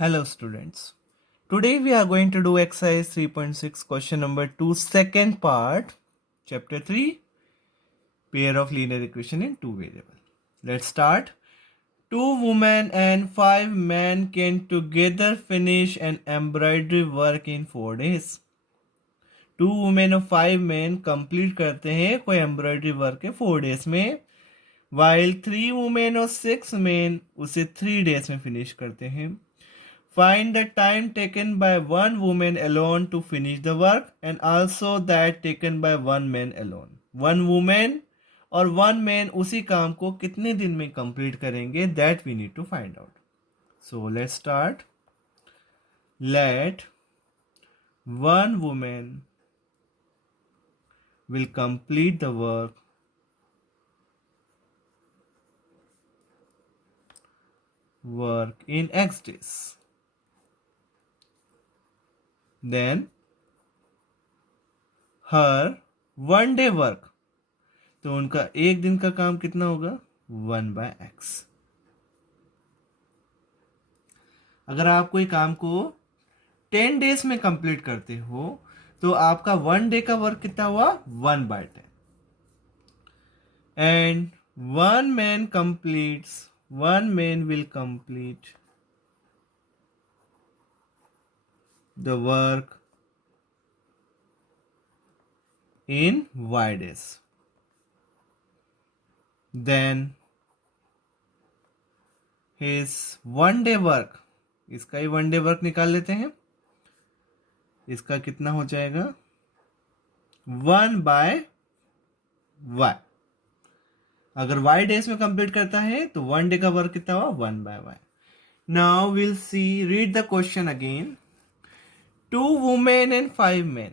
Hello students. Today we are going to do exercise 3.6 question number 2 second part chapter 3 pair of linear equation in two variable. Let's start. Two women and five men can together finish an embroidery work in 4 days. Two women और 5 men complete करते हैं कोई embroidery work है 4 days में, while 3 women और 6 men उसे 3 days में finish करते हैं. Find the time taken by one woman alone to finish the work and also that taken by one man alone. One woman और one man उसी काम को कितने दिन में कंप्लीट करेंगे that we need to find out. So let's start. Let one woman will complete the work in X days. Then her one day work, तो उनका एक दिन का काम कितना होगा 1/x. अगर आप कोई काम को 10 days में कंप्लीट करते हो तो आपका 1 day का वर्क कितना हुआ 1/10. And one man will complete the work in y days. Then his one day work, इसका ही 1 day वर्क निकाल लेते हैं. इसका कितना हो जाएगा 1/y. अगर y डेज में कंप्लीट करता है तो 1 day का वर्क कितना हुआ 1/y. Now will see, read the question again. Two women and 5 men.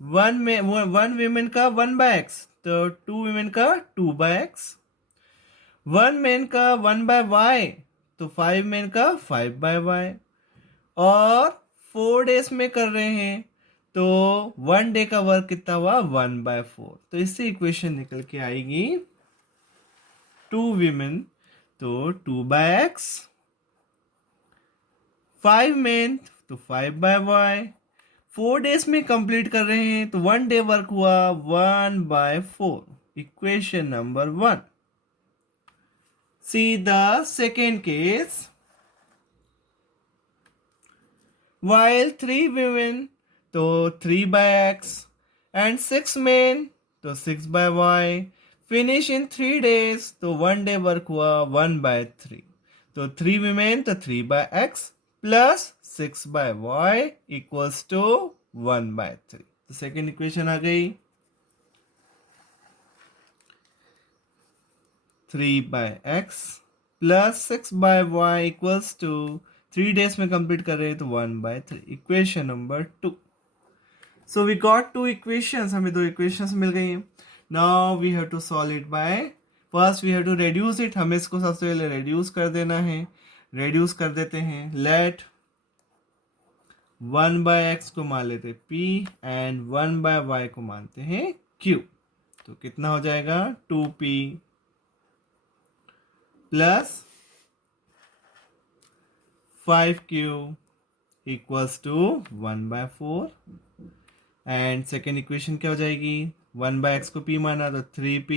One women का 1/x, तो 2 women का 2/x. 1 man का 1/y, तो 5 men का 5/y. और 4 days में कर रहे हैं तो 1 day का वर्क कितना हुआ 1/4. तो इससे इक्वेशन निकल के आएगी 2 women तो 2/x, 5 men तो 5/y. 4 days में कंप्लीट कर रहे हैं तो 1 day वर्क हुआ 1/4. Equation number 1. See the second case. While 3 women तो 3/x and 6 men तो 6/y finish in 3 days तो 1 day वर्क हुआ 1/3. तो 3 women तो 3/x plus 6/y equals to 1/3. तो सेकेंड इक्वेशन आ गई 3/x plus 6/y equals to 3 days में कंप्लीट कर रहे हैं तो 1/3. Equation number 2. So we got 2 equations, हमें 2 इक्वेशंस मिल गई हैं. Now we have to solve it by, first we have to reduce it. हमें इसको सबसे पहले रेड्यूस कर देना है. रेड्यूस कर देते हैं. लेट 1/x को मान लेते हैं p एंड 1/y को मानते हैं q. तो कितना हो जाएगा 2p plus 5q equals to 1/4. And second equation क्या हो जाएगी 1/x को p माना तो 3p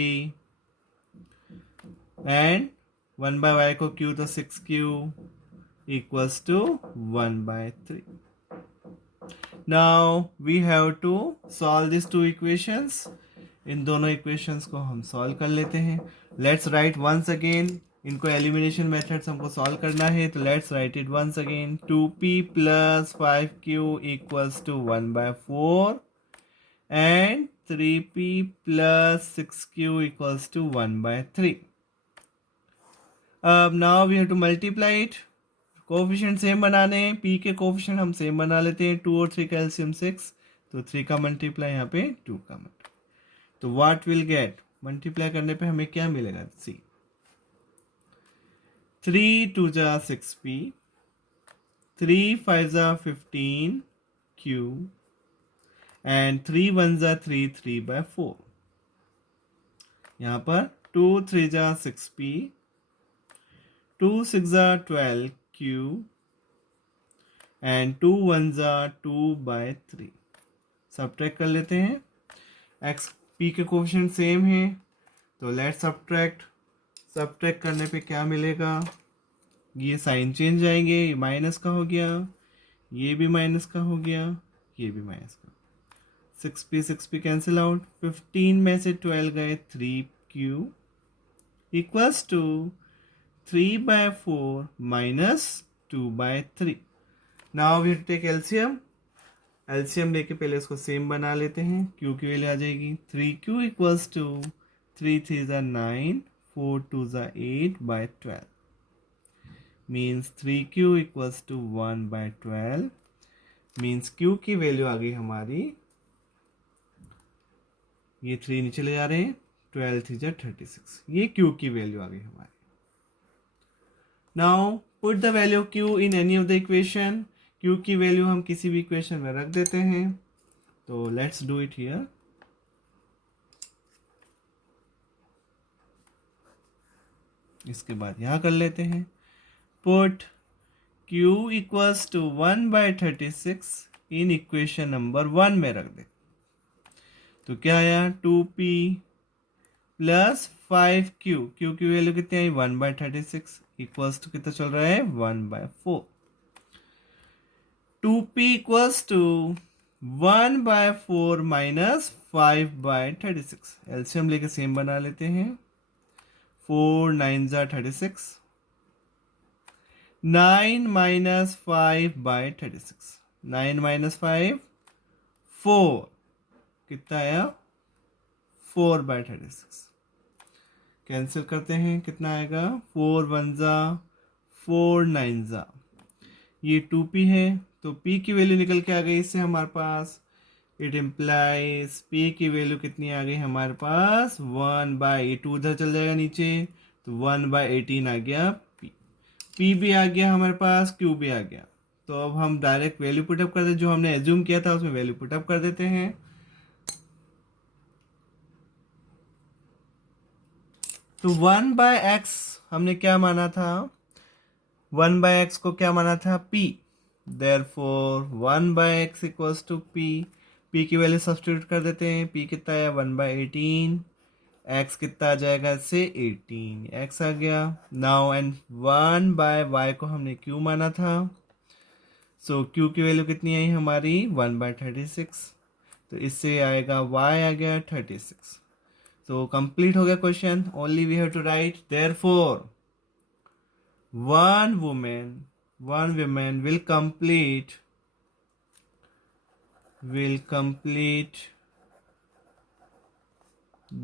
एंड 1/y को q तो 6q equals to 1/3. Now we have to solve these two equations. इन दोनों इक्वेशंस को हम सॉल्व कर लेते हैं. Let's write once again. इनको एलिमिनेशन मेथड्स हमको सॉल्व करना है तो let's write it once again. 2p plus 5q equals to 1/4 and 3p plus 6q equals to 1/3. अब now we have to multiply it. Coefficient same बनाने हैं. p के coefficient हम सेम बना लेते हैं. 2 और 3 का एलसीएम 6, तो 3 का मल्टीप्लाई यहाँ पे 2 का मल्टीप्लाई. तो व्हाट विल गेट, मल्टीप्लाई करने पे हमें क्या मिलेगा सी 3 2 जा 6p, 3 5 जा 15q एंड 3 1 जा 3 3/4. यहाँ पर 2 3 जा 6p, 2 6 जा 12q एंड 2 1 ज़ा 2/3। सब्ट्रैक्ट कर लेते हैं। एक्स पी के कोफिशिएंट सेम है, तो लेट सब्ट्रैक्ट करने पे क्या मिलेगा, ये साइन चेंज आएंगे, ये माइनस का हो गया, ये भी माइनस का हो गया, ये भी माइनस का। 6p कैंसिल आउट, 15 में से 12 गए, 3q इक्वल्स टू 3/4 minus 2/3। Now we take LCM लेके पहले इसको सेम बना लेते हैं। क्यू की वैल्यू आ जाएगी 3q इक्वल्स टू 3 3 ज़ा 9, 4 2 ज़ा 8/12 means 3q equals to 1/12 means q की वैल्यू आ गई हमारी, ये 3 नीचे ले जा रहे हैं, 12 3 ज़ा 36, ये q की वैल्यू आ गई हमारी। Now put the value q in any of the equation. q की वैल्यू हम किसी भी इक्वेशन में रख देते हैं, तो लेट्स डू इट हियर। इसके बाद यहां कर लेते हैं, put q equals to 1/36 in equation number 1 में रख दे, तो क्या आया 2p प्लस 5q, q की वैल्यू कितनी आई 1/36 इक्वल्स टू कितना चल रहा है 1/4। 2p equals to 1/4 minus 5/36। LCM लेके सेम बना लेते हैं, 4 9 ज़ा 36, 9 माइनस 5/36, 9 माइनस 5 4, कितना आया 4/36। कैंसिल करते हैं, कितना आएगा 4 1 ज़ा 4 9 ज़ा, ये 2p है, तो p की वैल्यू निकल के आ गई इससे हमारे पास। इट इम्प्लाइज p की वैल्यू कितनी आ गई हमारे पास 1/2, उधर चल जाएगा नीचे, तो 1/18 आ गया p भी आ गया हमारे पास, q भी आ गया। तो अब हम डायरेक्ट वैल्यू पुटअप कर देते, जो हमने एज्यूम किया था उसमें वैल्यू पुटअप कर देते हैं। तो 1/x हमने क्या माना था, 1/x को क्या माना था p, therefore 1/x equals to p की वैल्यू सब्स्टिट्यूट कर देते हैं, p कितना है 1/18, x कितना आ जाएगा इससे 18, x आ गया। नाउ एंड 1/y को हमने q माना था, सो q की वैल्यू कितनी आई हमारी 1/36, तो इससे आएगा y आ गया 36। तो कंप्लीट हो गया question. Only we have to write therefore one woman will complete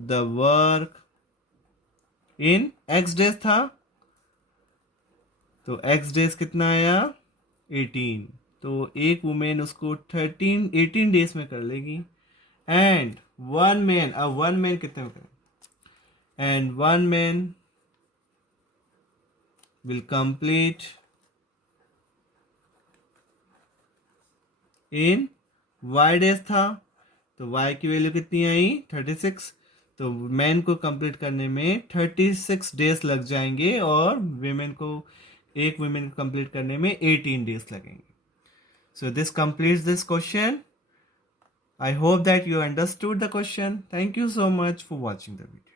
the work in x days था, तो x days कितना आया 18, तो एक वुमेन उसको 18 डेज में कर लेगी। एंड वन मैन, अब वन मैन कितने में करें, and one man will complete in y days था, तो y की वैल्यू कितनी आई 36, तो मैन को कंप्लीट करने में 36 डेज लग जाएंगे और एक वुमेन को कंप्लीट करने में 18 डेज लगेंगे। So this completes this question. I hope that you understood the question. Thank you so much for watching the video.